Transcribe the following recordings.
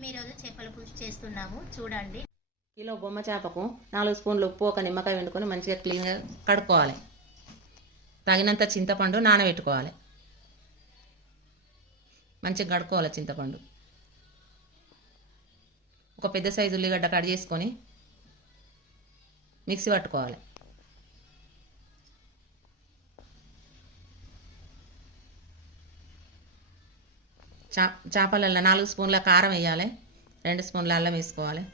మేము ఈరోజు చేపల పులుసు చేస్తున్నాము. చూడండి. కిలో బొమ్మ చేపకు నాలుగు స్పూన్లు ఉప్పు ఒక నిమ్మకాయ వండుకొని మంచిగా క్లీన్గా కడుక్కోవాలి. తగినంత చింతపండు నానబెట్టుకోవాలి. మంచిగా కడుక్కోవాలి చింతపండు. ఒక పెద్ద సైజు ఉల్లిగడ్డ కట్ చేసుకొని మిక్సీ పట్టుకోవాలి. చా చేపలలో నాలుగు స్పూన్ల కారం వేయాలి. రెండు స్పూన్ల అల్లం వేసుకోవాలి.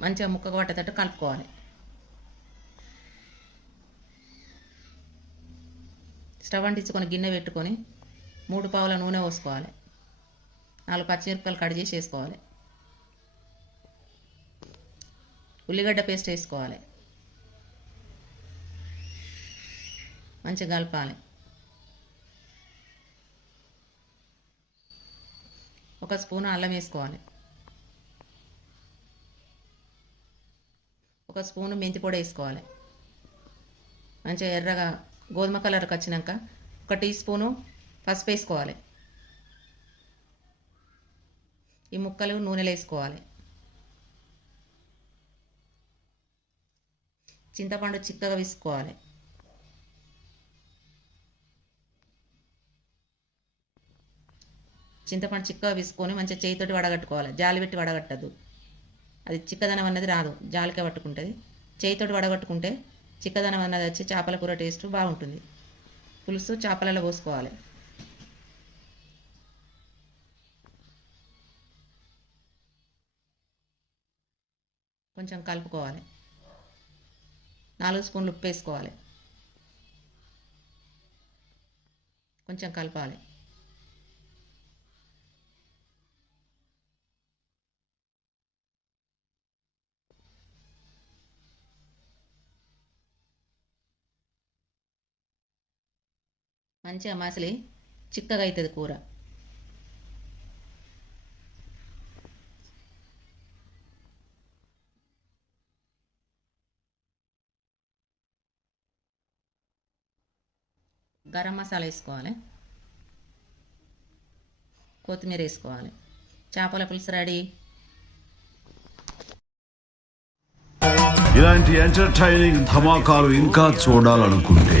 మంచిగా ముక్కకు పట్టేటట్టు కలుపుకోవాలి. స్టవ్ అంటించుకొని గిన్నె పెట్టుకొని మూడు పావుల నూనె పోసుకోవాలి. నాలుగు పచ్చిమిరపకాయలు కట్ చేసి వేసుకోవాలి. ఉల్లిగడ్డ పేస్ట్ వేసుకోవాలి. మంచిగా కలపాలి. ఒక స్పూన్ అల్లం వేసుకోవాలి. ఒక స్పూను మెంతి పొడి వేసుకోవాలి. మంచిగా ఎర్రగా గోధుమ కలర్కి వచ్చినాక ఒక టీ స్పూను పసుపు వేసుకోవాలి. ఈ ముక్కలు నూనెలో వేసుకోవాలి. చింతపండు చిక్కగా విసుకోవాలి. చింతపండు చిక్కగా వేసుకొని మంచిగా చేయితోటి వడగట్టుకోవాలి. జాలి పెట్టి వడగట్టద్దు అది చిక్కదనం అన్నది రాదు. జాలికే పట్టుకుంటుంది. చేయితోటి వడగట్టుకుంటే చిక్కదనం అన్నది వచ్చి చేపల కూర టేస్ట్ బాగుంటుంది. పులుసు చేపలలో పోసుకోవాలి. కొంచెం కలుపుకోవాలి. నాలుగు స్పూన్లు ఉప్పు వేసుకోవాలి. కొంచెం కలపాలి. మంచిగా మసిలి చిక్కగా అవుతుంది కూర. గరం మసాలా వేసుకోవాలి. కొత్తిమీర వేసుకోవాలి. చేపల పులుసు రెడీ. ఇలాంటి ఎంటర్టైనింగ్ ధమాకాలు ఇంకా చూడాలనుకుంటే